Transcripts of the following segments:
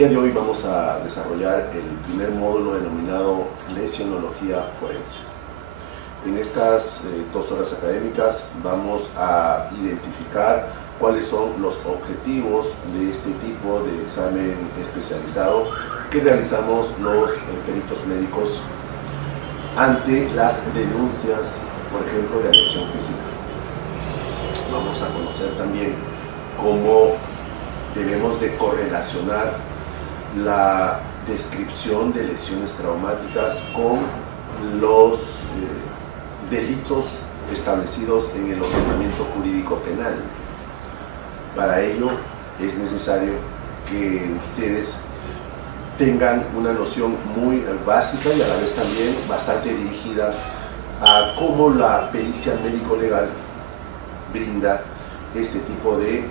El día de hoy vamos a desarrollar el primer módulo denominado lesionología forense. En estas 2 horas académicas vamos a identificar cuáles son los objetivos de este tipo de examen especializado que realizamos los peritos médicos ante las denuncias, por ejemplo, de agresión física. Vamos a conocer también cómo debemos de correlacionar la descripción de lesiones traumáticas con los delitos establecidos en el ordenamiento jurídico penal. Para ello es necesario que ustedes tengan una noción muy básica y a la vez también bastante dirigida a cómo la pericia médico-legal brinda este tipo de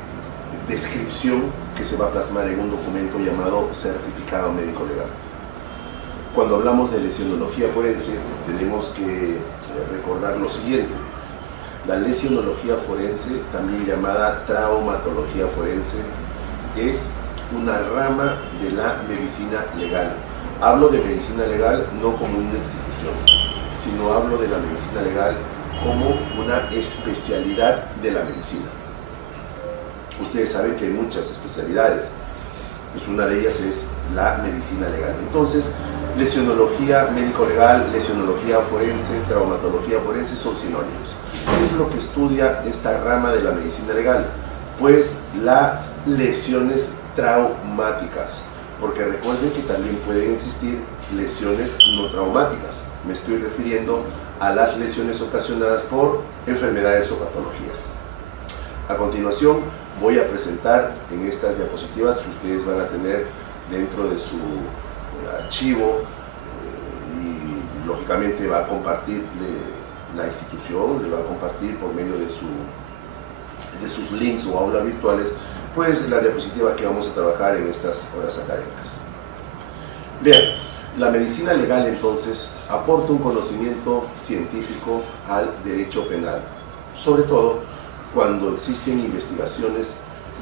descripción que se va a plasmar en un documento llamado certificado médico-legal. Cuando hablamos de lesionología forense, tenemos que recordar lo siguiente. La lesionología forense, también llamada traumatología forense, es una rama de la medicina legal. Hablo de medicina legal no como una institución, sino hablo de la medicina legal como una especialidad de la medicina. Ustedes saben que hay muchas especialidades, pues una de ellas es la medicina legal. Entonces, lesionología médico-legal, lesionología forense, traumatología forense son sinónimos. ¿Qué es lo que estudia esta rama de la medicina legal? Pues las lesiones traumáticas, porque recuerden que también pueden existir lesiones no traumáticas. Me estoy refiriendo a las lesiones ocasionadas por enfermedades o patologías. A continuación, voy a presentar en estas diapositivas que ustedes van a tener dentro de su archivo y lógicamente va a compartir la institución, le va a compartir por medio de sus links o aulas virtuales, pues la diapositiva que vamos a trabajar en estas horas académicas. Bien, la medicina legal entonces aporta un conocimiento científico al derecho penal, sobre todo cuando existen investigaciones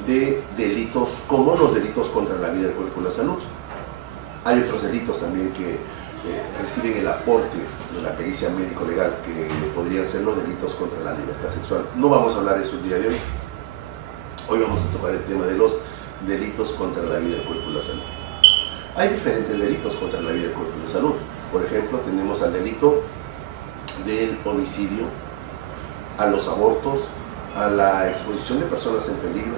de delitos como los delitos contra la vida, el cuerpo y la salud. Hay otros delitos también que reciben el aporte de la pericia médico-legal, que podrían ser los delitos contra la libertad sexual. No vamos a hablar de eso el día de hoy. Hoy vamos a tocar el tema de los delitos contra la vida, el cuerpo y la salud. Hay diferentes delitos contra la vida, el cuerpo y la salud. Por ejemplo, tenemos al delito del homicidio, a los abortos, a la exposición de personas en peligro,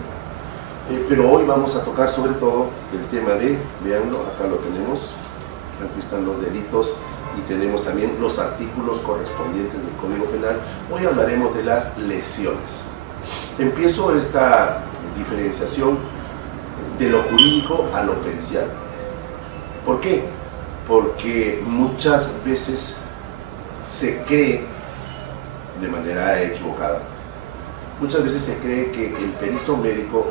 pero hoy vamos a tocar sobre todo el tema de, veanlo, acá lo tenemos, aquí están los delitos y tenemos también los artículos correspondientes del Código Penal. Hoy hablaremos de las lesiones. Empiezo esta diferenciación de lo jurídico a lo pericial. ¿Por qué? Porque muchas veces se cree de manera equivocada. Muchas veces se cree que el perito médico,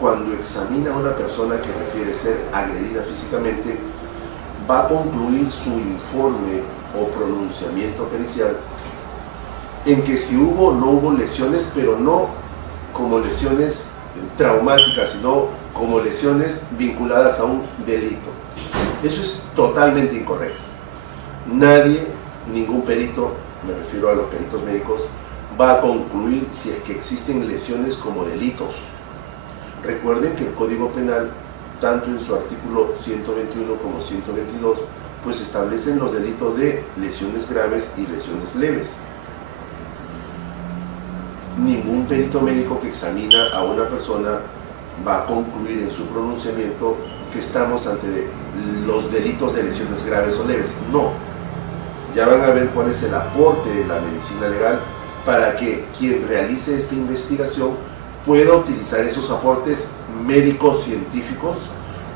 cuando examina a una persona que refiere ser agredida físicamente, va a concluir su informe o pronunciamiento pericial en que si hubo o no hubo lesiones, pero no como lesiones traumáticas, sino como lesiones vinculadas a un delito. Eso es totalmente incorrecto. Nadie, ningún perito, me refiero a los peritos médicos, va a concluir si es que existen lesiones como delitos. Recuerden que el Código Penal, tanto en su artículo 121 como 122, pues establecen los delitos de lesiones graves y lesiones leves. Ningún perito médico que examina a una persona va a concluir en su pronunciamiento que estamos ante los delitos de lesiones graves o leves. No. Ya van a ver cuál es el aporte de la medicina legal para que quien realice esta investigación pueda utilizar esos aportes médicos científicos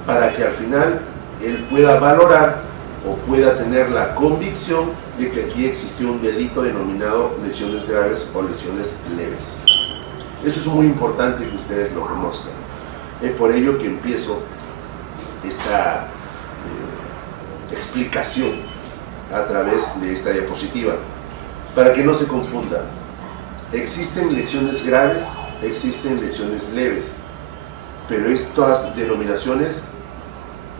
para que al final él pueda valorar o pueda tener la convicción de que aquí existió un delito denominado lesiones graves o lesiones leves. Eso es muy importante que ustedes lo conozcan. Es por ello que empiezo esta explicación a través de esta diapositiva, para que no se confunda. Existen lesiones graves, existen lesiones leves, pero estas denominaciones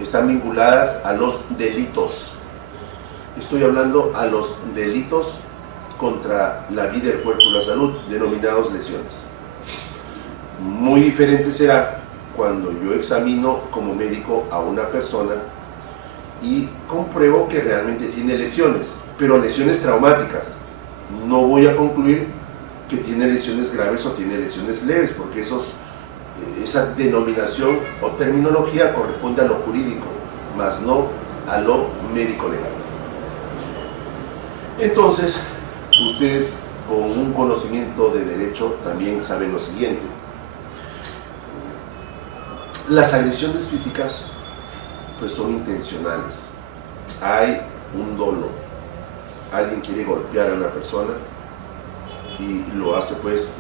están vinculadas a los delitos. Estoy hablando a los delitos contra la vida, el cuerpo y la salud, denominados lesiones. Muy diferente será cuando yo examino como médico a una persona y compruebo que realmente tiene lesiones, pero lesiones traumáticas. No voy a concluir que tiene lesiones graves o tiene lesiones leves, porque esa denominación o terminología corresponde a lo jurídico, más no a lo médico-legal. Entonces, ustedes con un conocimiento de derecho también saben lo siguiente. Las agresiones físicas pues son intencionales. Hay un dolo. Alguien quiere golpear a una persona y lo hace pues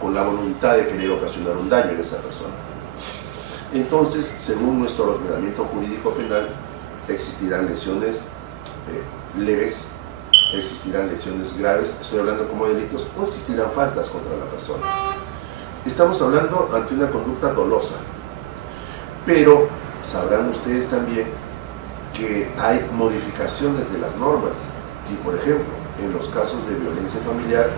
con la voluntad de querer ocasionar un daño en esa persona. Entonces, según nuestro ordenamiento jurídico penal, existirán lesiones leves, existirán lesiones graves, estoy hablando como delitos, o existirán faltas contra la persona. Estamos hablando ante una conducta dolosa, pero sabrán ustedes también que hay modificaciones de las normas y, por ejemplo, en los casos de violencia familiar,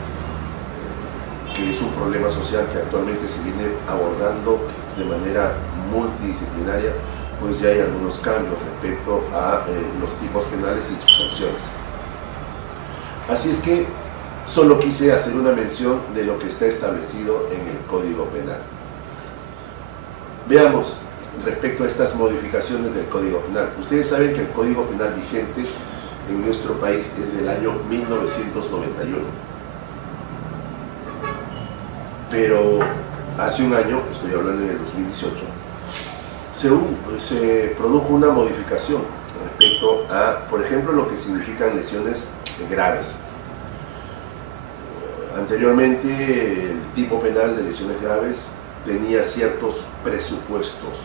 que es un problema social que actualmente se viene abordando de manera multidisciplinaria, pues ya hay algunos cambios respecto a los tipos penales y sus sanciones. Así es que solo quise hacer una mención de lo que está establecido en el Código Penal. Veamos respecto a estas modificaciones del Código Penal. Ustedes saben que el Código Penal vigente en nuestro país es del año 1991. Pero hace un año, estoy hablando en el 2018, se produjo una modificación respecto a, por ejemplo, lo que significan lesiones graves. Anteriormente, el tipo penal de lesiones graves tenía ciertos presupuestos.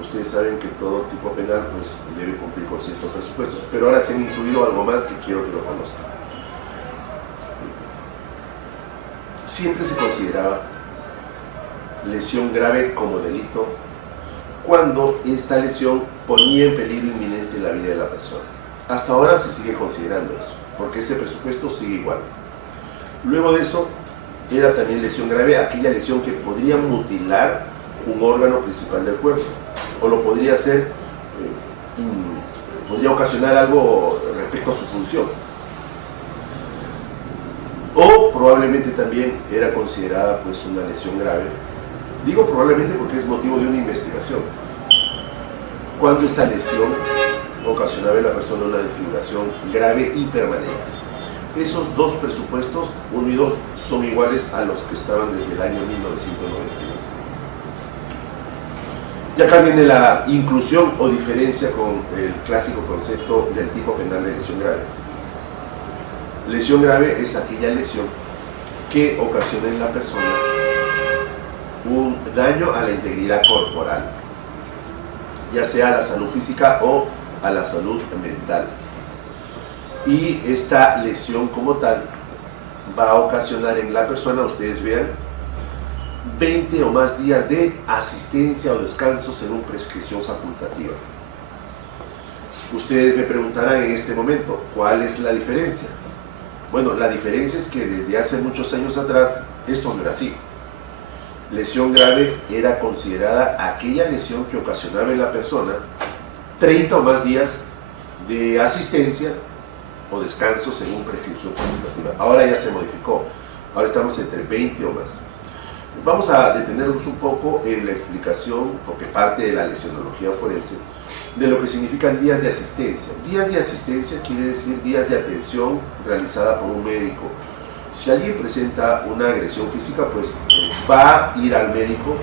Ustedes saben que todo tipo penal pues, debe cumplir con ciertos presupuestos, pero ahora se han incluido algo más que quiero que lo conozcan. Siempre se consideraba lesión grave como delito cuando esta lesión ponía en peligro inminente la vida de la persona. Hasta ahora se sigue considerando eso, porque ese presupuesto sigue igual. Luego de eso, era también lesión grave aquella lesión que podría mutilar un órgano principal del cuerpo, o lo podría hacer, podría ocasionar algo respecto a su función. O probablemente también era considerada pues una lesión grave. Digo probablemente porque es motivo de una investigación. Cuando esta lesión ocasionaba en la persona una desfiguración grave y permanente. Esos dos presupuestos, 1 y 2, son iguales a los que estaban desde el año 1991. Y acá viene la inclusión o diferencia con el clásico concepto del tipo penal de lesión grave. Lesión grave es aquella lesión que ocasiona en la persona un daño a la integridad corporal, ya sea a la salud física o a la salud mental. Y esta lesión como tal va a ocasionar en la persona, ustedes vean, 20 o más días de asistencia o descanso según prescripción facultativa. Ustedes me preguntarán en este momento, ¿cuál es la diferencia? Bueno, la diferencia es que desde hace muchos años atrás esto no era así. Lesión grave era considerada aquella lesión que ocasionaba en la persona 30 o más días de asistencia o descanso según prescripción facultativa. Ahora ya se modificó, ahora estamos entre 20 o más. Vamos a detenernos un poco en la explicación, porque parte de la lesionología forense, de lo que significan días de asistencia. Días de asistencia quiere decir días de atención realizada por un médico. Si alguien presenta una agresión física, pues va a ir al médico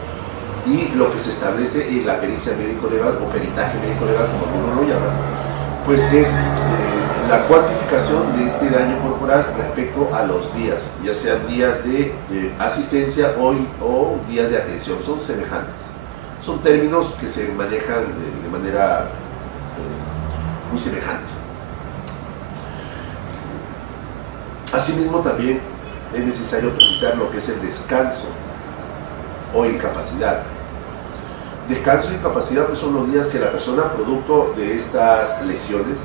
y lo que se establece en la pericia médico-legal o peritaje médico-legal, como algunos lo llaman, pues es la cuantificación de este daño corporal respecto a los días, ya sean días de asistencia o días de atención, son semejantes. Son términos que se manejan de manera muy semejante. Asimismo, también es necesario precisar lo que es el descanso o incapacidad. Descanso e incapacidad pues, son los días que la persona, producto de estas lesiones,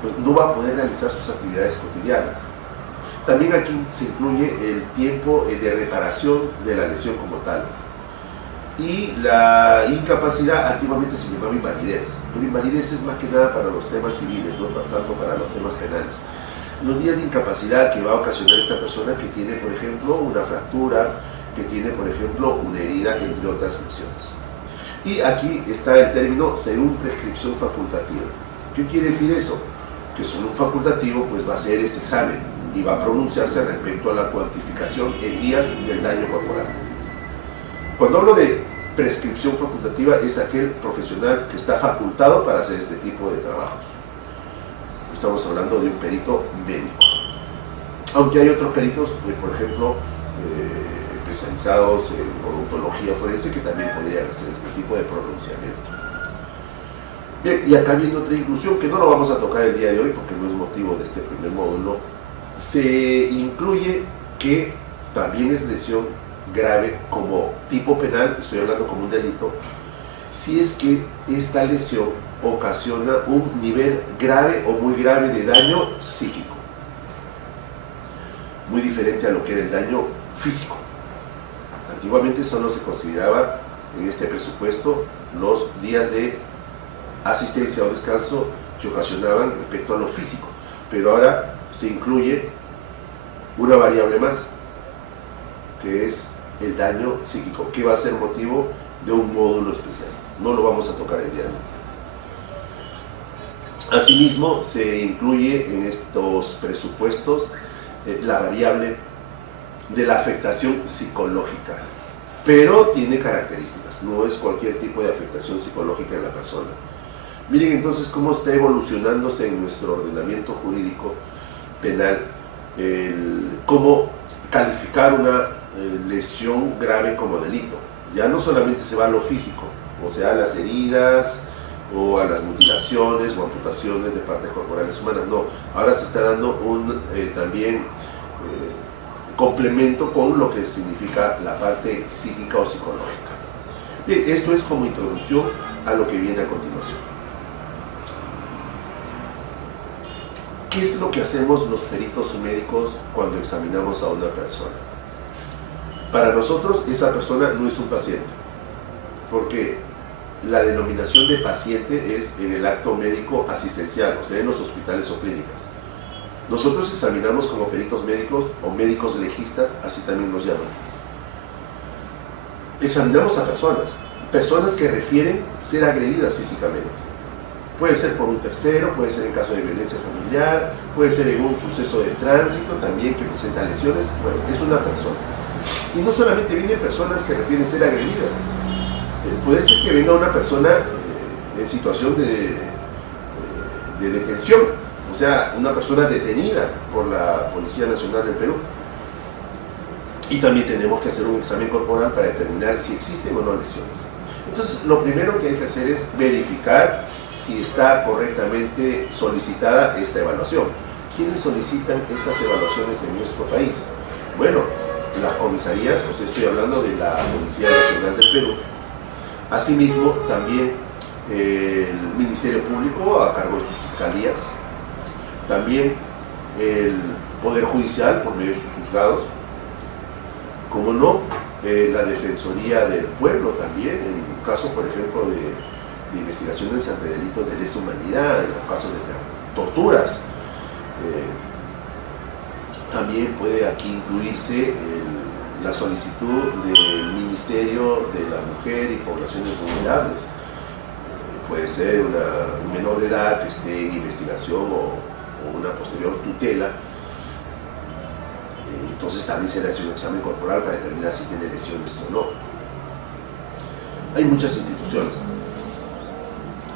pues, no va a poder realizar sus actividades cotidianas. También aquí se incluye el tiempo de reparación de la lesión como tal. Y la incapacidad antiguamente se llamaba invalidez, pero invalidez es más que nada para los temas civiles, no tanto para los temas penales. Los días de incapacidad que va a ocasionar esta persona que tiene, por ejemplo, una fractura, que tiene, por ejemplo, una herida, entre otras lesiones. Y aquí está el término según prescripción facultativa. ¿Qué quiere decir eso? Que según facultativo pues va a hacer este examen y va a pronunciarse respecto a la cuantificación en días del daño corporal. Cuando hablo de prescripción facultativa es aquel profesional que está facultado para hacer este tipo de trabajos. Estamos hablando de un perito médico. Aunque hay otros peritos, por ejemplo, especializados en odontología forense que también podrían hacer este tipo de pronunciamiento. Bien, y acá viene otra inclusión que no lo vamos a tocar el día de hoy porque no es motivo de este primer módulo. Se incluye que también es lesión grave como tipo penal, estoy hablando como un delito, si es que esta lesión ocasiona un nivel grave o muy grave de daño psíquico, muy diferente a lo que era el daño físico. Antiguamente solo se consideraba en este presupuesto los días de asistencia o descanso que ocasionaban respecto a lo físico, pero ahora se incluye una variable más, que es el daño psíquico, que va a ser motivo de un módulo especial. No lo vamos a tocar el día de hoy. Asimismo, se incluye en estos presupuestos la variable de la afectación psicológica, pero tiene características, no es cualquier tipo de afectación psicológica en la persona. Miren entonces cómo está evolucionándose en nuestro ordenamiento jurídico penal, cómo calificar una lesión grave como delito. Ya no solamente se va a lo físico, o sea, a las heridas, o a las mutilaciones o amputaciones de partes corporales humanas, no. Ahora se está dando un también complemento con lo que significa la parte psíquica o psicológica. Bien, esto es como introducción a lo que viene a continuación. ¿Qué es lo que hacemos los peritos médicos cuando examinamos a una persona? Para nosotros esa persona no es un paciente, porque la denominación de paciente es en el acto médico asistencial, o sea, en los hospitales o clínicas. Nosotros examinamos como peritos médicos o médicos legistas, así también nos llaman. Examinamos a personas que refieren ser agredidas físicamente. Puede ser por un tercero, puede ser en caso de violencia familiar, puede ser en un suceso de tránsito también que presenta lesiones. Bueno, es una persona. Y no solamente vienen personas que refieren ser agredidas, puede ser que venga una persona en situación de detención, o sea, una persona detenida por la Policía Nacional del Perú. Y también tenemos que hacer un examen corporal para determinar si existen o no lesiones. Entonces, lo primero que hay que hacer es verificar si está correctamente solicitada esta evaluación. ¿Quiénes solicitan estas evaluaciones en nuestro país? Bueno, las comisarías, o sea, estoy hablando de la Policía Nacional del Perú. Asimismo, también el Ministerio Público a cargo de sus fiscalías, también el Poder Judicial por medio de sus juzgados, como no, la Defensoría del Pueblo también, en casos, por ejemplo, de investigaciones ante delitos de lesa humanidad, en los casos de torturas. También puede aquí incluirse la solicitud del Ministerio de la Mujer y Poblaciones Vulnerables. Puede ser un menor de edad que esté en investigación o una posterior tutela. Entonces también se le hace un examen corporal para determinar si tiene lesiones o no. Hay muchas instituciones.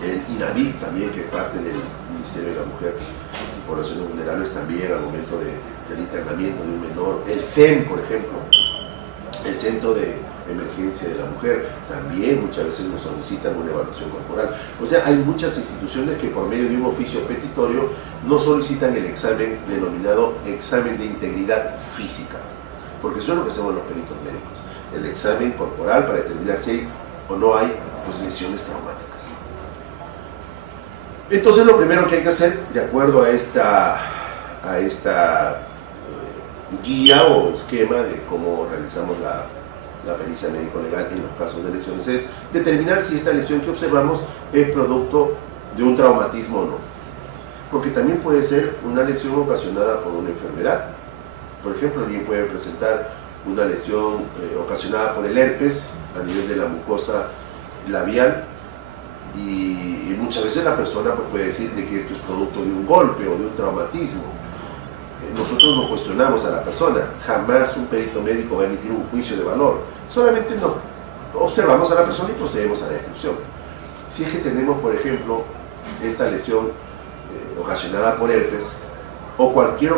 El INAVIP también, que es parte del Ministerio de la Mujer y Poblaciones Vulnerables, también al momento del internamiento de un menor. El CEM, por ejemplo, el Centro de Emergencia de la Mujer, también muchas veces nos solicitan una evaluación corporal. O sea, hay muchas instituciones que por medio de un oficio petitorio nos solicitan el examen denominado examen de integridad física, porque eso es lo que hacemos los peritos médicos, el examen corporal para determinar si hay o no hay pues, lesiones traumáticas. Entonces lo primero que hay que hacer, de acuerdo a esta guía o esquema de cómo realizamos la pericia médico-legal en los casos de lesiones, es determinar si esta lesión que observamos es producto de un traumatismo o no. Porque también puede ser una lesión ocasionada por una enfermedad. Por ejemplo, alguien puede presentar una lesión ocasionada por el herpes a nivel de la mucosa labial, y muchas veces la persona pues, puede decir de que esto es producto de un golpe o de un traumatismo. Nosotros no cuestionamos a la persona, jamás un perito médico va a emitir un juicio de valor, solamente no observamos a la persona y procedemos a la descripción. Si es que tenemos, por ejemplo, esta lesión ocasionada por herpes, o cualquier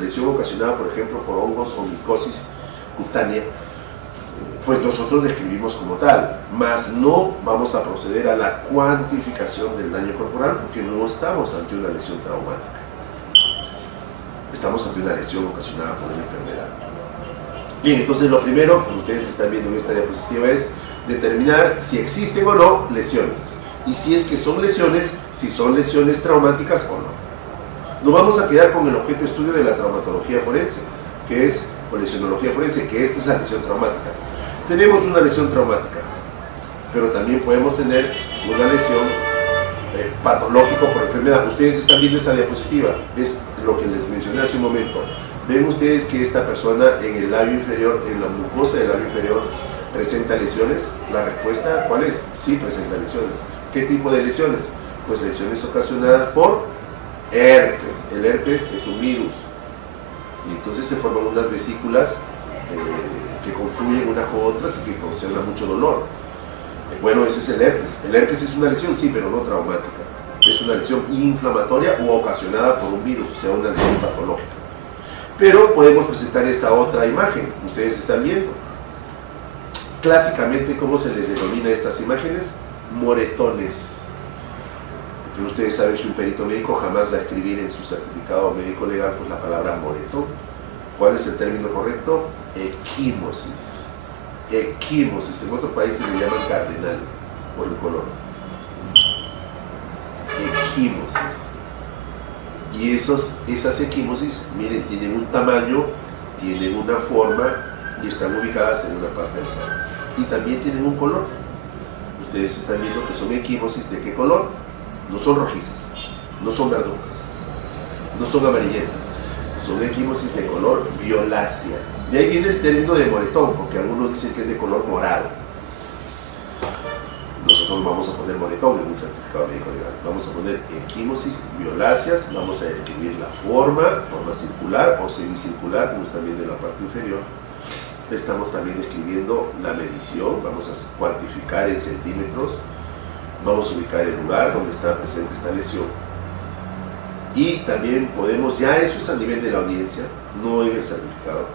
lesión ocasionada, por ejemplo, por hongos o micosis cutánea, pues nosotros describimos como tal, mas no vamos a proceder a la cuantificación del daño corporal porque no estamos ante una lesión traumática. Estamos ante una lesión ocasionada por una enfermedad. Bien, entonces lo primero, como ustedes están viendo en esta diapositiva, es determinar si existen o no lesiones. Y si es que son lesiones, si son lesiones traumáticas o no. Nos vamos a quedar con el objeto de estudio de la traumatología forense, que es, o lesionología forense, que es la lesión traumática. Tenemos una lesión traumática, pero también podemos tener una lesión patológica por enfermedad. Ustedes están viendo esta diapositiva, es lo que les mencioné hace un momento. Ven ustedes que esta persona en el labio inferior, en la mucosa del labio inferior, presenta lesiones. La respuesta, ¿cuál es? Sí, presenta lesiones. ¿Qué tipo de lesiones? Pues lesiones ocasionadas por herpes. El herpes es un virus y entonces se forman unas vesículas que confluyen unas con otras y que causan mucho dolor. Bueno, ese es el herpes. El herpes es una lesión, sí, pero no traumática. Es una lesión inflamatoria u ocasionada por un virus, o sea, una lesión patológica. Pero podemos presentar esta otra imagen, ustedes están viendo. Clásicamente, ¿cómo se les denomina estas imágenes? Moretones. Pero ustedes saben que un perito médico jamás va a escribir en su certificado médico legal pues la palabra moretón. ¿Cuál es el término correcto? Equimosis. Equimosis. En otros países le llaman cardenal por el color. Equimosis. Y esas equimosis, miren, tienen un tamaño, tienen una forma y están ubicadas en una parte del cuerpo. Y también tienen un color. Ustedes están viendo que son equimosis. ¿De qué color? No son rojizas, no son verducas, no son amarillentas, son equimosis de color violácea. De ahí viene el término de moretón, porque algunos dicen que es de color morado. Nosotros vamos a poner moretón en un certificado médico legal. Vamos a poner equimosis violáceas, vamos a describir la forma circular o semicircular, como están viendo en la parte inferior. Estamos también describiendo la medición, vamos a cuantificar en centímetros. Vamos a ubicar el lugar donde está presente esta lesión. Y también podemos, ya eso es a nivel de la audiencia, no en el certificado,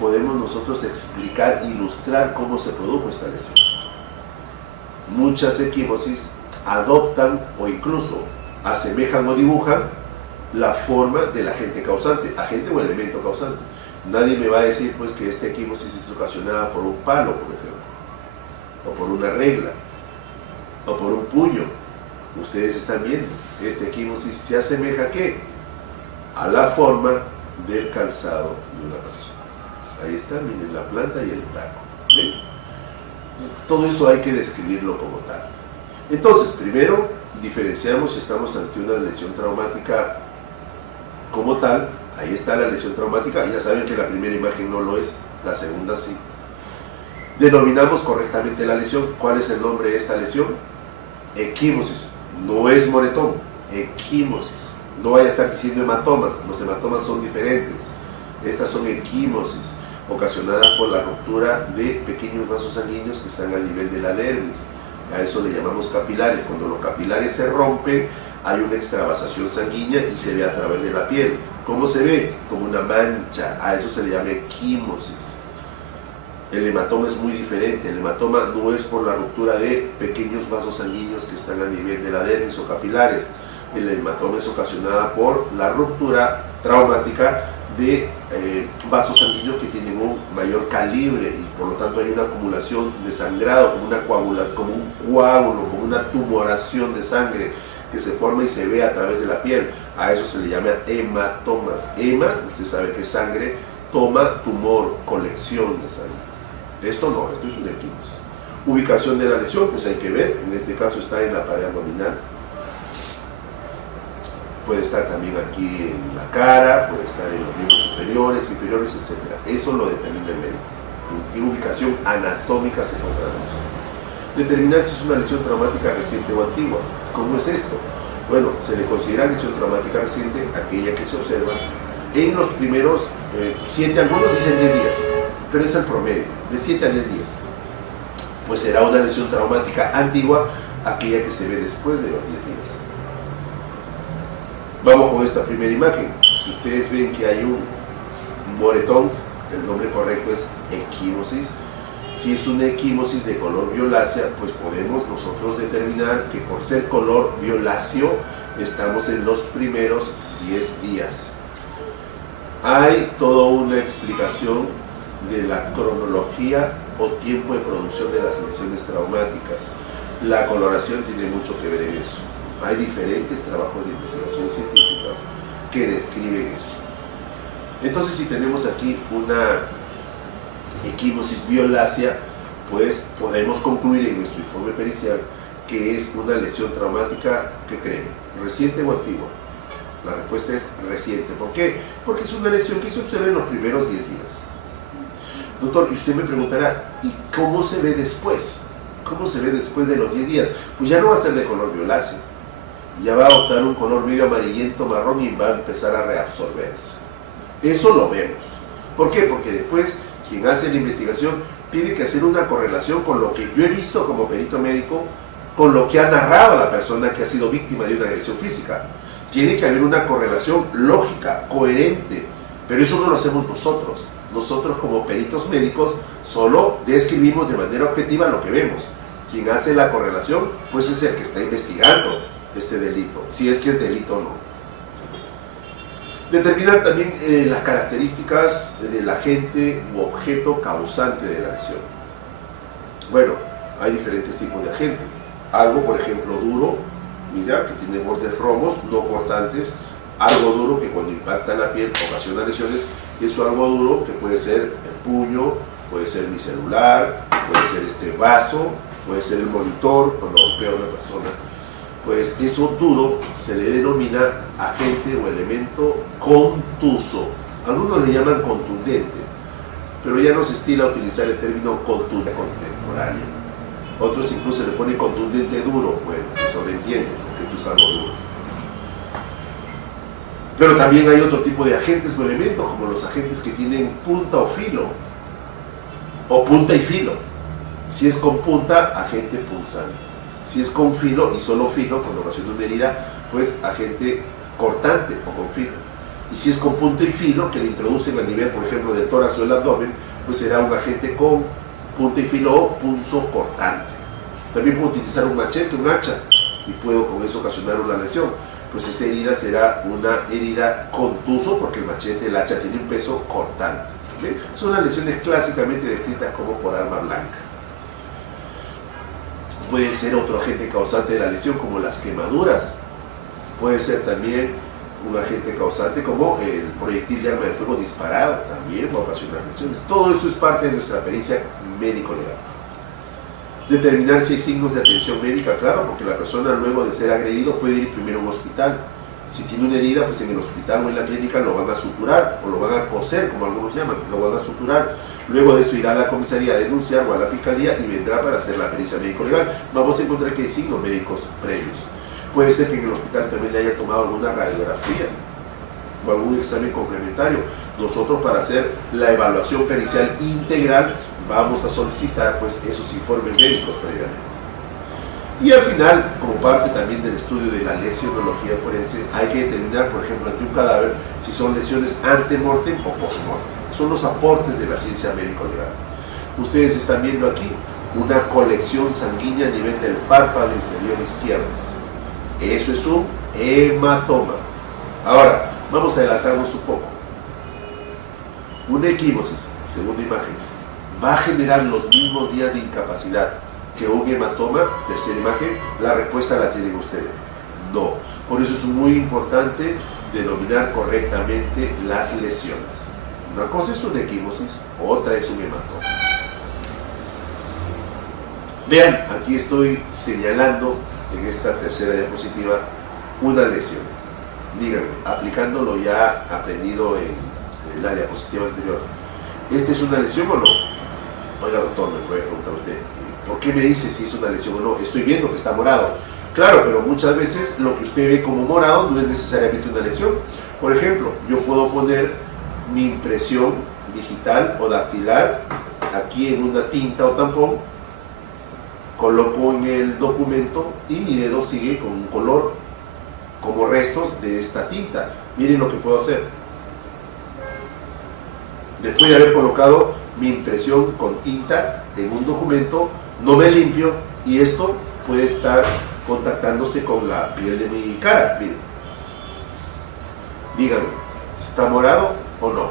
podemos nosotros explicar, ilustrar cómo se produjo esta lesión. Muchas equimosis adoptan o incluso asemejan o dibujan la forma del agente causante, agente o elemento causante. Nadie me va a decir pues que esta equimosis es ocasionada por un palo, por ejemplo, o por una regla, o por un puño. Ustedes están viendo, esta equimosis se asemeja ¿a qué? A la forma del calzado de una persona. Ahí está, miren la planta y el taco. ¿Ven? Todo eso hay que describirlo como tal. Entonces, primero diferenciamos si estamos ante una lesión traumática como tal. Ahí está la lesión traumática. Ya saben que la primera imagen no lo es, la segunda sí. Denominamos correctamente la lesión. ¿Cuál es el nombre de esta lesión? Equimosis. No es moretón, equimosis. No vaya a estar diciendo hematomas, los hematomas son diferentes. Estas son equimosis, ocasionadas por la ruptura de pequeños vasos sanguíneos que están al nivel de la dermis. A eso le llamamos capilares. Cuando los capilares se rompen, hay una extravasación sanguínea y se ve a través de la piel. ¿Cómo se ve? Como una mancha. A eso se le llama equimosis. El hematoma es muy diferente. El hematoma no es por la ruptura de pequeños vasos sanguíneos que están a nivel de la dermis o capilares. El hematoma es ocasionada por la ruptura traumática de vasos sanguíneos que tienen un mayor calibre y por lo tanto hay una acumulación de sangrado, como un coágulo, como una tumoración de sangre que se forma y se ve a través de la piel. A eso se le llama hematoma. Hema, usted sabe que es sangre, toma, tumor, colección de sangre. Esto no, esto es una equimosis. Ubicación de la lesión, pues hay que ver, en este caso está en la pared abdominal. Puede estar también aquí en la cara, puede estar en los miembros superiores, inferiores, etc. Eso lo determina el médico. En qué ubicación anatómica se encuentra la lesión. Determinar si es una lesión traumática reciente o antigua. ¿Cómo es esto? Bueno, se le considera lesión traumática reciente aquella que se observa en los primeros 7, algunos dicen 10 días, pero es el promedio, de 7 a 10 días. Pues será una lesión traumática antigua aquella que se ve después de los 10 días. Vamos con esta primera imagen. Si ustedes ven que hay un moretón, el nombre correcto es equimosis. Si es una equimosis de color violácea, pues podemos nosotros determinar que por ser color violáceo estamos en los primeros 10 días. Hay toda una explicación de la cronología o tiempo de producción de las lesiones traumáticas. La coloración tiene mucho que ver en eso. Hay diferentes trabajos de investigación científica que describen eso. Entonces, si tenemos aquí una equimosis violácea, pues podemos concluir en nuestro informe pericial que es una lesión traumática, ¿qué creen? ¿Reciente o antigua? La respuesta es reciente. ¿Por qué? Porque es una lesión que se observa en los primeros 10 días. Doctor, y usted me preguntará, ¿y cómo se ve después? ¿Cómo se ve después de los 10 días? Pues ya no va a ser de color violáceo. Ya va a adoptar un color medio amarillento, marrón y va a empezar a reabsorberse. Eso lo vemos. ¿Por qué? Porque después quien hace la investigación tiene que hacer una correlación con lo que yo he visto como perito médico, con lo que ha narrado la persona que ha sido víctima de una agresión física. Tiene que haber una correlación lógica, coherente, pero eso no lo hacemos nosotros. Nosotros como peritos médicos solo describimos de manera objetiva lo que vemos. Quien hace la correlación pues es el que está investigando este delito, si es que es delito o no. Determinar también las características del agente u objeto causante de la lesión. Bueno, hay diferentes tipos de agente. Algo, por ejemplo, duro, mira, que tiene bordes romos, no cortantes. Algo duro que cuando impacta la piel ocasiona lesiones. Eso algo duro que puede ser el puño, puede ser mi celular, puede ser este vaso, puede ser el monitor cuando golpea a una persona. Pues eso duro se le denomina agente o elemento contuso. Algunos le llaman contundente, pero ya no se estila utilizar el término contundente contemporáneo. Otros incluso le ponen contundente duro, bueno, se sobreentiende, porque es algo duro. Pero también hay otro tipo de agentes o elementos, como los agentes que tienen punta o filo, o punta y filo. Si es con punta, agente punzante. Si es con filo y solo filo, cuando ocasiona una herida, pues agente cortante o con filo. Y si es con punta y filo, que le introducen a nivel, por ejemplo, del tórax o del abdomen, pues será un agente con punta y filo o punzo cortante. También puedo utilizar un machete, un hacha, y puedo con eso ocasionar una lesión. Pues esa herida será una herida contuso, porque el machete, el hacha tiene un peso cortante. ¿Okay? Son las lesiones clásicamente descritas como por arma blanca. Puede ser otro agente causante de la lesión, como las quemaduras. Puede ser también un agente causante como el proyectil de arma de fuego disparado, también va a ocasionar lesiones. Todo eso es parte de nuestra pericia médico-legal. Determinar si hay signos de atención médica, claro, porque la persona luego de ser agredido puede ir primero a un hospital. Si tiene una herida, pues en el hospital o en la clínica lo van a suturar, o lo van a coser, como algunos llaman, lo van a suturar. Luego de eso irá a la comisaría a denunciar o a la fiscalía y vendrá para hacer la pericia médico-legal. Vamos a encontrar que hay signos médicos previos. Puede ser que en el hospital también le haya tomado alguna radiografía o algún examen complementario. Nosotros, para hacer la evaluación pericial integral, vamos a solicitar pues esos informes médicos previamente. Y al final, como parte también del estudio de la lesionología forense, hay que determinar, por ejemplo, ante un cadáver, si son lesiones ante-mortem o post-mortem. Son los aportes de la ciencia médico-legal. Ustedes están viendo aquí una colección sanguínea a nivel del párpado inferior izquierdo. Eso es un hematoma. Ahora, vamos a adelantarnos un poco. Una equimosis, segunda imagen, va a generar los mismos días de incapacidad que un hematoma, tercera imagen. La respuesta la tienen ustedes. No. Por eso es muy importante denominar correctamente las lesiones. Una cosa es una equimosis, otra es un hematoma. Vean, aquí estoy señalando en esta tercera diapositiva una lesión. Díganme, aplicándolo ya aprendido en la diapositiva anterior, ¿esta es una lesión o no? Oiga, doctor, me puede preguntar usted, ¿por qué me dice si es una lesión o no? Estoy viendo que está morado. Claro, pero muchas veces lo que usted ve como morado no es necesariamente una lesión. Por ejemplo, yo puedo poner mi impresión digital o dactilar aquí en una tinta o tampón, coloco en el documento y mi dedo sigue con un color como restos de esta tinta. Miren lo que puedo hacer. Después de haber colocado mi impresión con tinta en un documento, no me limpio y esto puede estar contactándose con la piel de mi cara. Miren. Díganme, ¿está morado o no?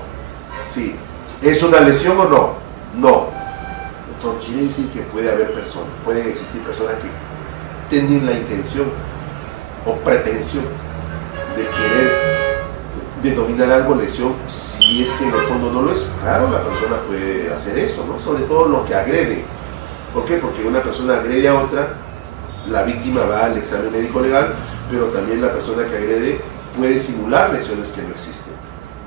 Sí. ¿Es una lesión o no? No. Doctor, quiere decir que puede haber personas, pueden existir personas que tienen la intención o pretensión de querer denominar algo lesión, si es que en el fondo no lo es. Claro, la persona puede hacer eso, ¿no? Sobre todo lo que agrede. ¿Por qué? Porque una persona agrede a otra, la víctima va al examen médico legal, pero también la persona que agrede puede simular lesiones que no existen.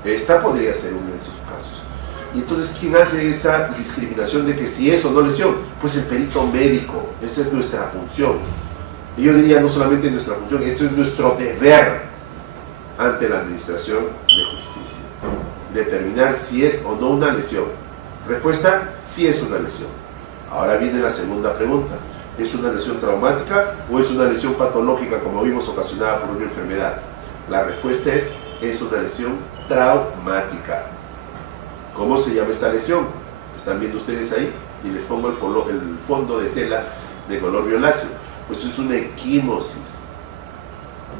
Esta podría ser uno de esos casos. Y entonces, ¿quién hace esa discriminación de que si es o no lesión? Pues el perito médico. Esa es nuestra función. Y yo diría no solamente nuestra función, esto es nuestro deber ante la administración de justicia. Determinar si es o no una lesión. Respuesta, sí es una lesión. Ahora viene la segunda pregunta. ¿Es una lesión traumática o es una lesión patológica, como vimos, ocasionada por una enfermedad? La respuesta es una lesión traumática. ¿Cómo se llama esta lesión? Están viendo ustedes ahí y les pongo el fondo de tela de color violáceo. Pues es una equimosis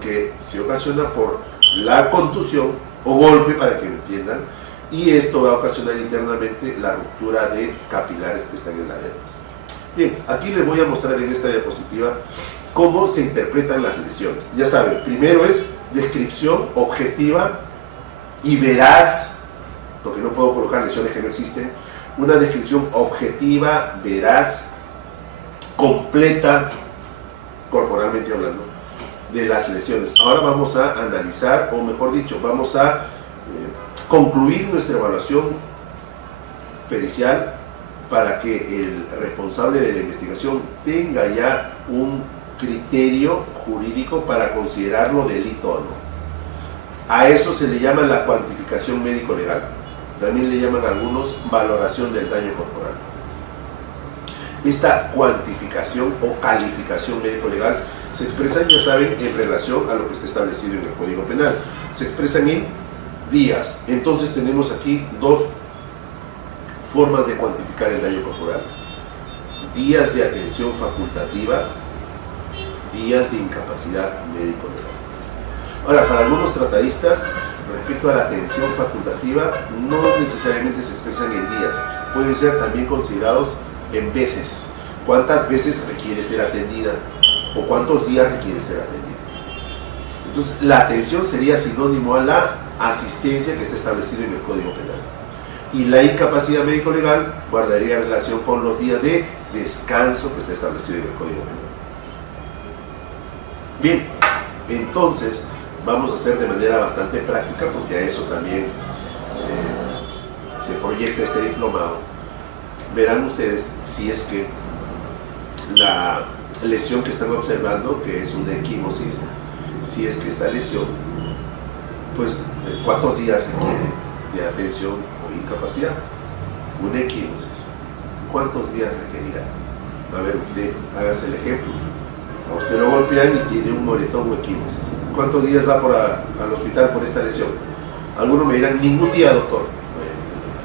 que se ocasiona por la contusión o golpe, para que me entiendan, y esto va a ocasionar internamente la ruptura de capilares que están en la dermis. Bien, aquí les voy a mostrar en esta diapositiva cómo se interpretan las lesiones. Ya saben, primero es descripción objetiva y veraz, porque no puedo colocar lesiones que no existen, una descripción objetiva, veraz, completa, corporalmente hablando, de las lesiones. Ahora vamos a analizar, o mejor dicho, vamos a concluir nuestra evaluación pericial para que el responsable de la investigación tenga ya un criterio jurídico para considerarlo delito o no. A eso se le llama la cuantificación médico-legal. También le llaman algunos valoración del daño corporal. Esta cuantificación o calificación médico-legal se expresan, ya saben, en relación a lo que está establecido en el Código Penal. Se expresan en días. Entonces tenemos aquí dos formas de cuantificar el daño corporal: días de atención facultativa, días de incapacidad médico-legal. Ahora, para algunos tratadistas, respecto a la atención facultativa, no necesariamente se expresan en días, pueden ser también considerados en veces. ¿Cuántas veces requiere ser atendida? ¿O cuántos días requiere ser atendida? Entonces, la atención sería sinónimo a la asistencia que está establecido en el Código Penal. Y la incapacidad médico-legal guardaría relación con los días de descanso que está establecido en el Código Penal. Bien, entonces vamos a hacer de manera bastante práctica, porque a eso también se proyecta este diplomado. Verán ustedes si es que la lesión que están observando, que es una equimosis, si es que esta lesión, pues cuántos días requiere de atención o incapacidad. Una equimosis, ¿cuántos días requerirá? A ver, usted hágase el ejemplo. A usted lo golpean y tiene un moretón o equimosis. ¿Cuántos días va al hospital por esta lesión? Algunos me dirán, ningún día, doctor.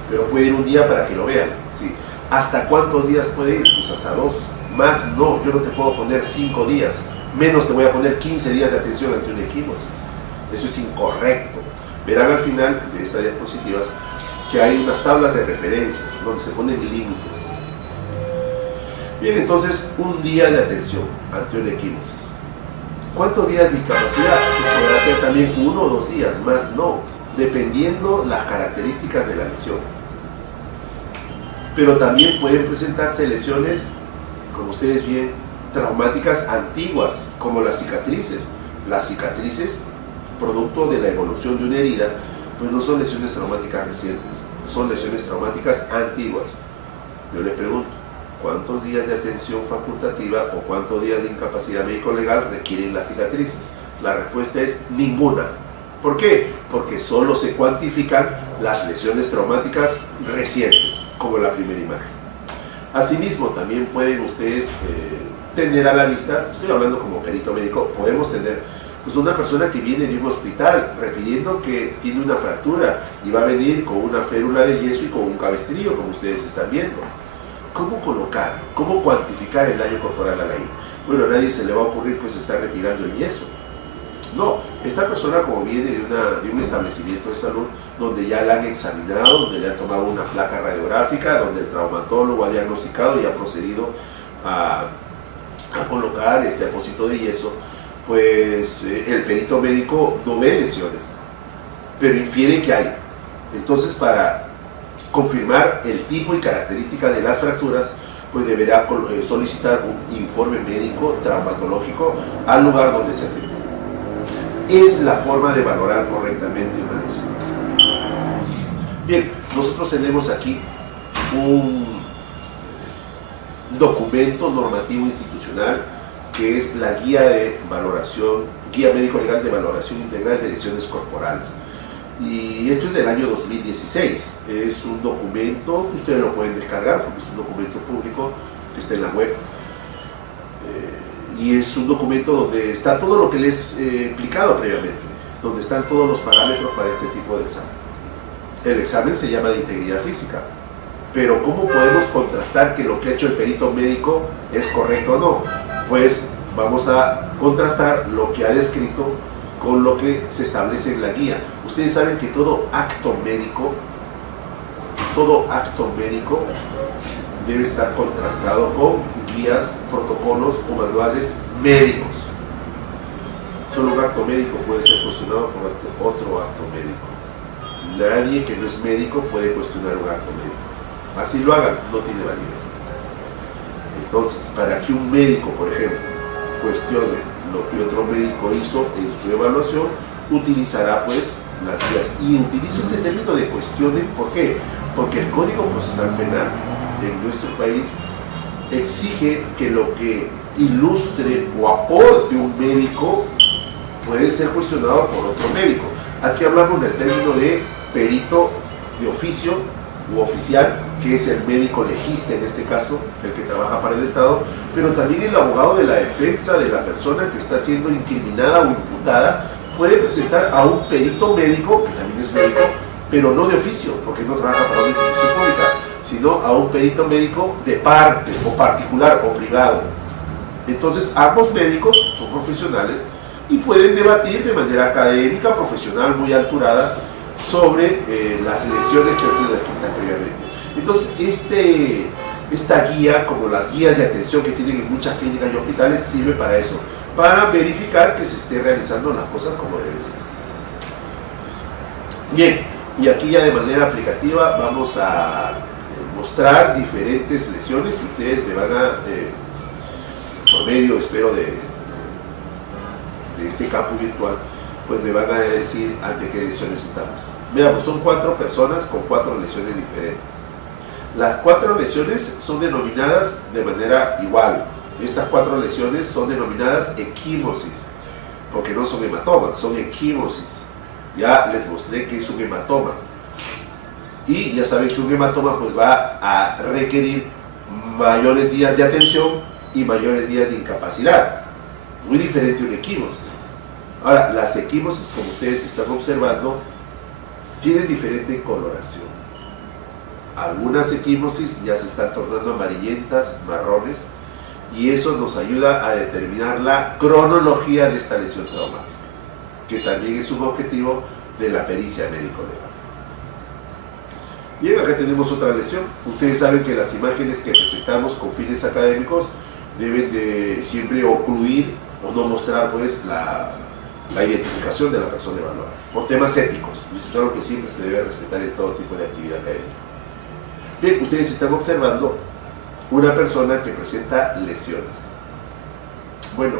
Pero puede ir un día para que lo vean. ¿Sí? ¿Hasta cuántos días puede ir? Pues hasta 2. Más no, yo no te puedo poner 5 días. Menos te voy a poner 15 días de atención ante una equimosis. Eso es incorrecto. Verán al final de estas diapositivas que hay unas tablas de referencias donde se ponen límites. Bien, entonces, un día de atención ante una equimosis. ¿Cuántos días de discapacidad? Podrá ser también 1 o 2 días, más no, dependiendo las características de la lesión. Pero también pueden presentarse lesiones, como ustedes ven, traumáticas antiguas, como las cicatrices. Las cicatrices, producto de la evolución de una herida, pues no son lesiones traumáticas recientes, son lesiones traumáticas antiguas. Yo les pregunto, ¿cuántos días de atención facultativa o cuántos días de incapacidad médico-legal requieren las cicatrices? La respuesta es ninguna. ¿Por qué? Porque solo se cuantifican las lesiones traumáticas recientes, como la primera imagen. Asimismo, también pueden ustedes tener a la vista, estoy hablando como perito médico, podemos tener pues una persona que viene de un hospital refiriendo que tiene una fractura y va a venir con una férula de yeso y con un cabestrillo, como ustedes están viendo. ¿Cómo colocar, cómo cuantificar el daño corporal a la herida? Bueno, a nadie se le va a ocurrir pues estar retirando el yeso. No, esta persona como viene de un establecimiento de salud donde ya la han examinado, donde le han tomado una placa radiográfica, donde el traumatólogo ha diagnosticado y ha procedido a colocar este apósito de yeso, pues el perito médico no ve lesiones, pero infiere que hay. Entonces, para confirmar el tipo y característica de las fracturas, pues deberá solicitar un informe médico traumatológico al lugar donde se atendió. Es la forma de valorar correctamente una lesión. Bien, nosotros tenemos aquí un documento normativo institucional que es la guía de valoración, guía médico-legal de valoración integral de lesiones corporales. Y esto es del año 2016. Es un documento que ustedes lo pueden descargar porque es un documento público que está en la web. Y es un documento donde está todo lo que les he explicado previamente, donde están todos los parámetros para este tipo de examen. El examen se llama de integridad física, pero ¿cómo podemos contrastar que lo que ha hecho el perito médico es correcto o no? Pues vamos a contrastar lo que ha descrito con lo que se establece en la guía. Ustedes saben que todo acto médico debe estar contrastado con guías, protocolos o manuales médicos. Solo un acto médico puede ser cuestionado por otro acto médico. Nadie que no es médico puede cuestionar un acto médico. Así lo hagan, no tiene validez. Entonces, para que un médico, por ejemplo, cuestione lo que otro médico hizo en su evaluación, utilizará pues las guías. Y utilizo este término de cuestione, ¿por qué? Porque el Código Procesal Penal en nuestro país exige que lo que ilustre o aporte un médico puede ser cuestionado por otro médico. Aquí hablamos del término de perito de oficio u oficial, que es el médico legista en este caso, el que trabaja para el Estado, pero también el abogado de la defensa de la persona que está siendo incriminada o imputada puede presentar a un perito médico, que también es médico, pero no de oficio, porque no trabaja para una institución pública, sino a un perito médico de parte, o particular, o privado. Entonces, ambos médicos son profesionales y pueden debatir de manera académica, profesional, muy alturada, sobre las lesiones que han sido descritas previamente. Entonces, esta guía, como las guías de atención que tienen en muchas clínicas y hospitales, sirve para eso, para verificar que se esté realizando las cosas como debe ser. Bien, y aquí ya de manera aplicativa vamos a mostrar diferentes lesiones y ustedes me van a, por medio, espero, de este campo virtual, pues me van a decir ante qué lesiones estamos. Veamos, son 4 personas con 4 lesiones diferentes. Las 4 lesiones son denominadas de manera igual. Estas 4 lesiones son denominadas equimosis, porque no son hematomas, son equimosis. Ya les mostré que es un hematoma. Y ya saben que un hematoma pues va a requerir mayores días de atención y mayores días de incapacidad. Muy diferente a una equimosis. Ahora, las equimosis, como ustedes están observando, tienen diferente coloración. Algunas equimosis ya se están tornando amarillentas, marrones, y eso nos ayuda a determinar la cronología de esta lesión traumática, que también es un objetivo de la pericia médico-legal. Bien, acá tenemos otra lesión. Ustedes saben que las imágenes que presentamos con fines académicos deben de siempre ocluir o no mostrar pues la identificación de la persona evaluada, por temas éticos. Eso es algo que siempre se debe respetar en todo tipo de actividad académica. Bien, ustedes están observando una persona que presenta lesiones. Bueno,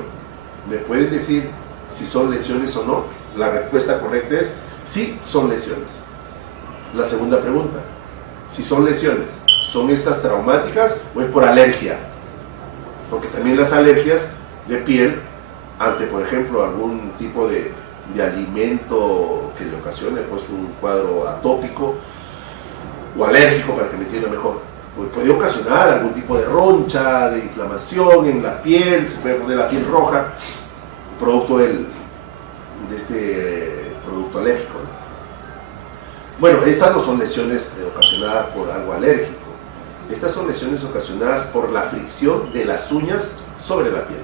¿me pueden decir si son lesiones o no? La respuesta correcta es sí, son lesiones. La segunda pregunta, si son lesiones, ¿son estas traumáticas o es por alergia? Porque también las alergias de piel ante, por ejemplo, algún tipo de alimento que le ocasione pues un cuadro atópico o alérgico, para que me entienda mejor, pues puede ocasionar algún tipo de roncha, de inflamación en la piel, se puede poner la piel roja, producto de este producto alérgico, ¿no? Bueno, estas no son lesiones ocasionadas por algo alérgico, estas son lesiones ocasionadas por la fricción de las uñas sobre la piel.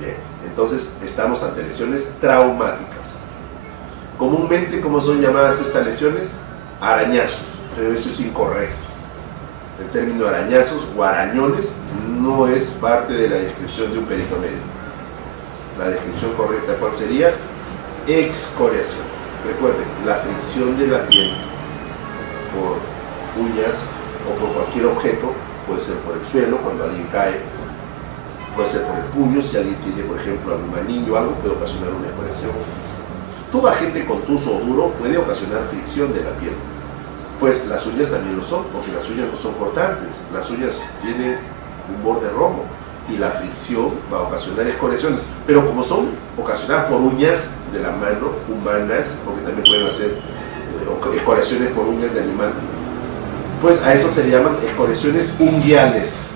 Bien, entonces estamos ante lesiones traumáticas. Comúnmente, ¿cómo son llamadas estas lesiones? Arañazos, pero eso es incorrecto. El término arañazos o arañones no es parte de la descripción de un perito médico. La descripción correcta, ¿cuál sería? Excoriaciones. Recuerden, la fricción de la piel por uñas o por cualquier objeto, puede ser por el suelo, cuando alguien cae, puede ser por el puño, si alguien tiene, por ejemplo, algún anillo o algo, puede ocasionar una excoriación. Todo agente contuso o duro puede ocasionar fricción de la piel. Pues las uñas también lo son, porque las uñas no son cortantes, las uñas tienen un borde romo y la fricción va a ocasionar excoriaciones, pero como son ocasionadas por uñas de la mano, humanas, porque también pueden hacer excoriaciones por uñas de animal, pues a eso se le llaman excoriaciones unguiales.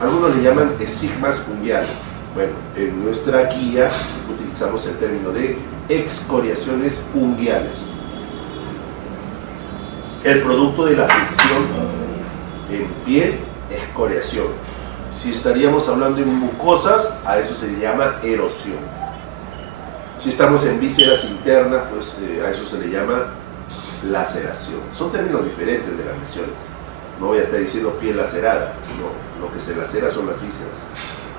Algunos le llaman estigmas unguiales. Bueno, en nuestra guía utilizamos el término de excoriaciones unguiales. El producto de la fricción en piel, excoriación. Si estaríamos hablando en mucosas, a eso se le llama erosión. Si estamos en vísceras internas, pues a eso se le llama laceración. Son términos diferentes de las lesiones. No voy a estar diciendo piel lacerada, no. Lo que se lacera son las vísceras.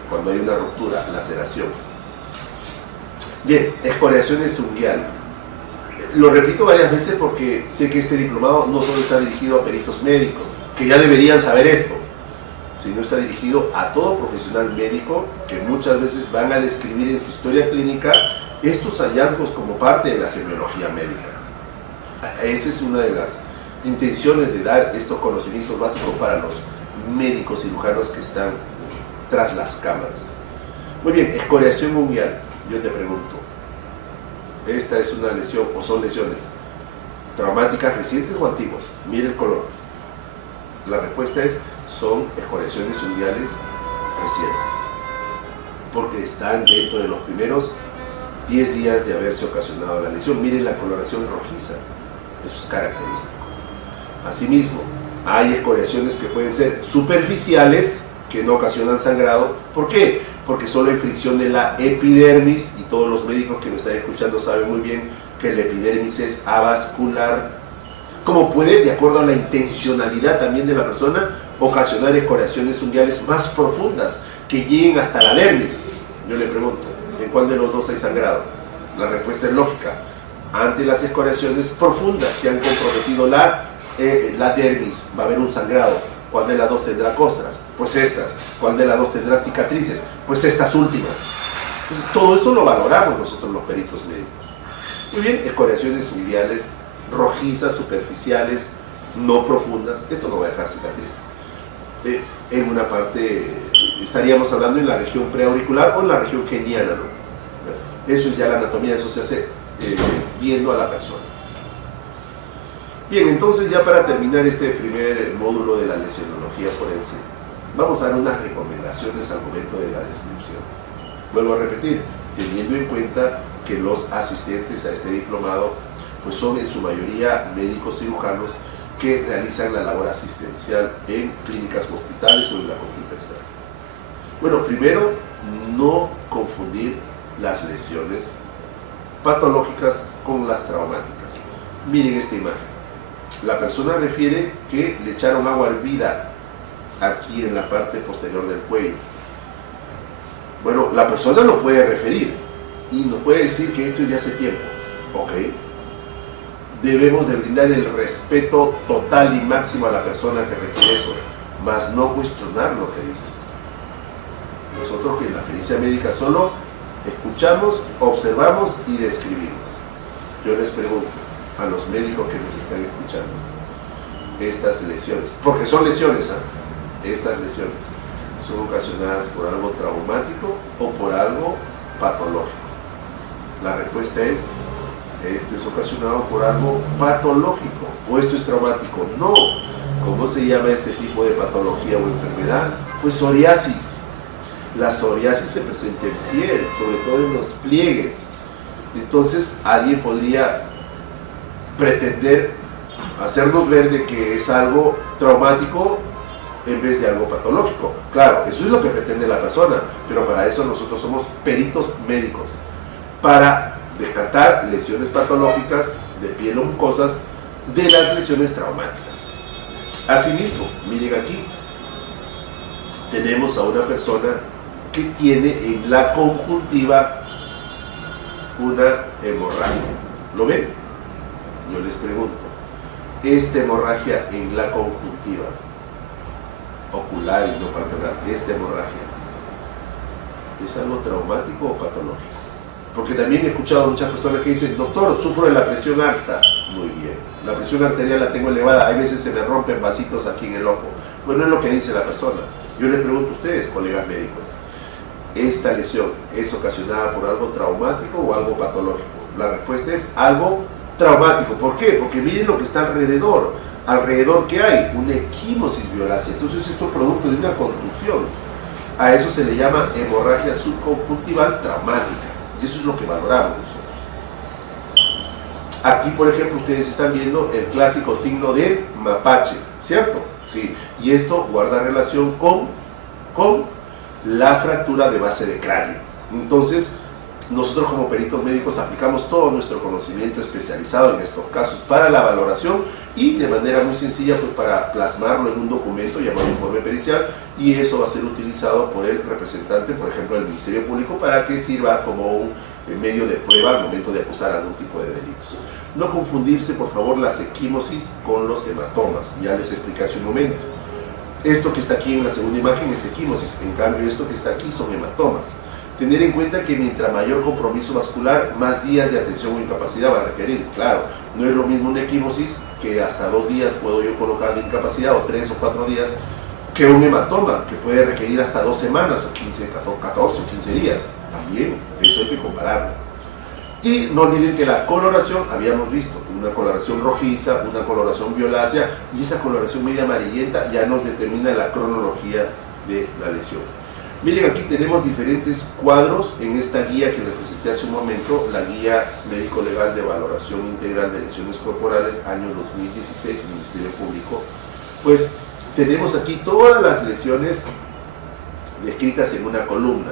Cuando hay una ruptura, laceración. Bien, excoriaciones unguiales. Lo repito varias veces porque sé que este diplomado no solo está dirigido a peritos médicos, que ya deberían saber esto, sino está dirigido a todo profesional médico que muchas veces van a describir en su historia clínica estos hallazgos como parte de la semiología médica. Esa es una de las intenciones de dar estos conocimientos básicos para los médicos cirujanos que están tras las cámaras. Muy bien, excoriación unguial. Yo te pregunto, ¿esta es una lesión o son lesiones traumáticas recientes o antiguas? Mire el color. La respuesta es, son excoriaciones unguiales recientes, porque están dentro de los primeros 10 días de haberse ocasionado la lesión. Miren la coloración rojiza, eso es característico. Asimismo, hay excoriaciones que pueden ser superficiales, que no ocasionan sangrado. ¿Por qué? Porque solo hay fricción de la epidermis, y todos los médicos que me están escuchando saben muy bien que la epidermis es avascular. Como puede, de acuerdo a la intencionalidad también de la persona, ocasionar excoriaciones unguiales más profundas, que lleguen hasta la dermis. Yo le pregunto, ¿en cuál de los dos hay sangrado? La respuesta es lógica. Ante las excoriaciones profundas que han comprometido la dermis, va a haber un sangrado. ¿Cuál de las dos tendrá costras? Pues estas. ¿Cuál de las dos tendrá cicatrices? Pues estas últimas. Entonces todo eso lo valoramos nosotros los peritos médicos. Muy bien, excoriaciones unguiales rojizas, superficiales, no profundas. Esto no va a dejar cicatriz. En una parte estaríamos hablando en la región preauricular o en la región keniana, ¿no? Eso es ya la anatomía, eso se hace viendo a la persona. Bien, entonces ya para terminar este primer módulo de la lesionología forense, vamos a dar unas recomendaciones al momento de la descripción. Vuelvo a repetir, teniendo en cuenta que los asistentes a este diplomado pues son en su mayoría médicos cirujanos que realizan la labor asistencial en clínicas o hospitales o en la consulta externa. Bueno, primero, no confundir las lesiones patológicas con las traumáticas. Miren esta imagen. la persona refiere que le echaron agua hervida aquí en la parte posterior del cuello. Bueno, la persona lo puede referir y nos puede decir que esto es de hace tiempo. Ok. Debemos de brindar el respeto total y máximo a la persona que refiere eso, mas no cuestionar lo que dice. Nosotros que en la pericia médica solo escuchamos, observamos y describimos. Yo les pregunto a los médicos que nos están escuchando, estas lesiones, porque son lesiones, estas lesiones, ¿son ocasionadas por algo traumático o por algo patológico? La respuesta es: esto es ocasionado por algo patológico, o esto es traumático. No. ¿Cómo se llama este tipo de patología o enfermedad? Pues psoriasis. La psoriasis se presenta en piel, sobre todo en los pliegues. Entonces alguien podría pretender hacernos ver de que es algo traumático en vez de algo patológico. Claro, eso es lo que pretende la persona, pero para eso nosotros somos peritos médicos, para descartar lesiones patológicas de piel o mucosas de las lesiones traumáticas. Asimismo, miren aquí, tenemos a una persona que tiene en la conjuntiva una hemorragia. ¿Lo ven? Yo les pregunto, esta hemorragia en la conjuntiva ocular y no palpebral, esta hemorragia, ¿es algo traumático o patológico? Porque también he escuchado a muchas personas que dicen: doctor, sufro de la presión alta. Muy bien, la presión arterial la tengo elevada, hay veces se me rompen vasitos aquí en el ojo. Bueno, es lo que dice la persona. Yo les pregunto a ustedes, colegas médicos, ¿esta lesión es ocasionada por algo traumático o algo patológico? La respuesta es algo traumático. ¿Por qué? Porque miren lo que está alrededor. ¿Alrededor qué hay? Una equimosis violácea. Entonces esto es producto de una contusión. A eso se le llama hemorragia subconjuntival traumática. Y eso es lo que valoramos nosotros. Aquí, por ejemplo, ustedes están viendo el clásico signo de mapache, ¿cierto? Sí. Y esto guarda relación con la fractura de base de cráneo. Entonces, nosotros como peritos médicos aplicamos todo nuestro conocimiento especializado en estos casos para la valoración y de manera muy sencilla pues para plasmarlo en un documento llamado informe pericial, y eso va a ser utilizado por el representante, por ejemplo, del Ministerio Público, para que sirva como un medio de prueba al momento de acusar algún tipo de delitos. No confundirse, por favor, las equimosis con los hematomas. Ya les expliqué hace un momento. Esto que está aquí en la segunda imagen es equimosis, en cambio esto que está aquí son hematomas. Tener en cuenta que mientras mayor compromiso vascular, más días de atención o incapacidad va a requerir. Claro, no es lo mismo una equimosis, que hasta 2 días puedo yo colocar de incapacidad, o 3 o 4 días, que un hematoma, que puede requerir hasta 2 semanas, o 15, 14 o 15 días. También, eso hay que compararlo. Y no olviden que la coloración, habíamos visto, una coloración rojiza, una coloración violácea, y esa coloración media amarillenta ya nos determina la cronología de la lesión. Miren, aquí tenemos diferentes cuadros en esta guía que les presenté hace un momento, la guía médico-legal de valoración integral de lesiones corporales, año 2016, Ministerio Público. Pues tenemos aquí todas las lesiones descritas en una columna,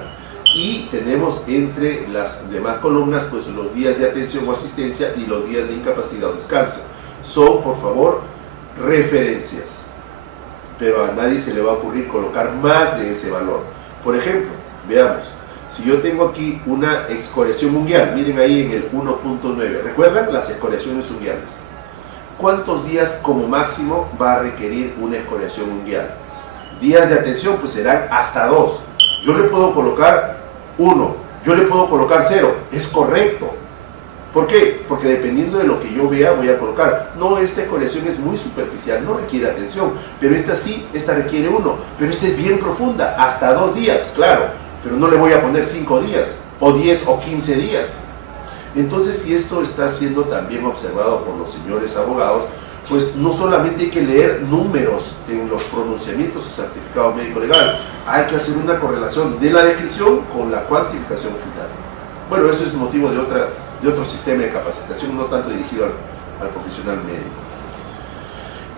y tenemos entre las demás columnas pues los días de atención o asistencia y los días de incapacidad o descanso. Son, por favor, referencias, pero a nadie se le va a ocurrir colocar más de ese valor. Por ejemplo, veamos, si yo tengo aquí una excoriación unguial, miren ahí en el 1.9, ¿recuerdan las excoriaciones unguiales? ¿Cuántos días como máximo va a requerir una excoriación unguial? Días de atención pues serán hasta 2. Yo le puedo colocar 1, yo le puedo colocar 0, es correcto. ¿Por qué? Porque dependiendo de lo que yo vea voy a colocar. No, esta excoriación es muy superficial, no requiere atención, pero esta sí, esta requiere 1, pero esta es bien profunda, hasta 2 días, claro, pero no le voy a poner 5 días, o 10 o 15 días. Entonces, si esto está siendo también observado por los señores abogados, pues no solamente hay que leer números en los pronunciamientos o certificado médico legal, hay que hacer una correlación de la descripción con la cuantificación final. Bueno, eso es motivo de otro sistema de capacitación, no tanto dirigido al profesional médico.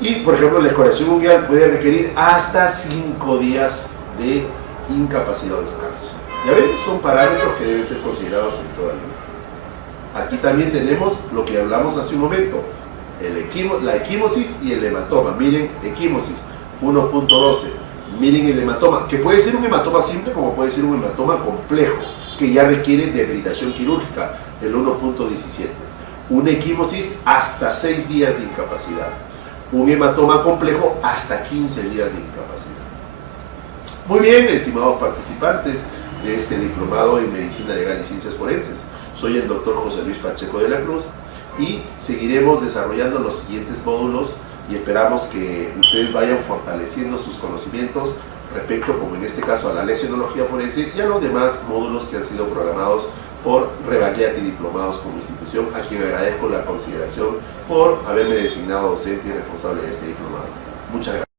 Y, por ejemplo, la excoriación unguial puede requerir hasta 5 días de incapacidad o descanso. Ya ven, son parámetros que deben ser considerados en toda vida. Aquí también tenemos lo que hablamos hace un momento, el la equimosis y el hematoma. Miren, equimosis 1.12. Miren el hematoma, que puede ser un hematoma simple como puede ser un hematoma complejo, que ya requiere debilitación quirúrgica, el 1.17. Una equimosis hasta 6 días de incapacidad. Un hematoma complejo hasta 15 días de incapacidad. Muy bien, estimados participantes de este diplomado en Medicina Legal y Ciencias Forenses. Soy el doctor José Luis Pacheco de la Cruz y seguiremos desarrollando los siguientes módulos y esperamos que ustedes vayan fortaleciendo sus conocimientos respecto, como en este caso, a la lesionología forense y a los demás módulos que han sido programados por Rebagliati Diplomados como institución, a quien agradezco la consideración por haberme designado docente y responsable de este diplomado. Muchas gracias.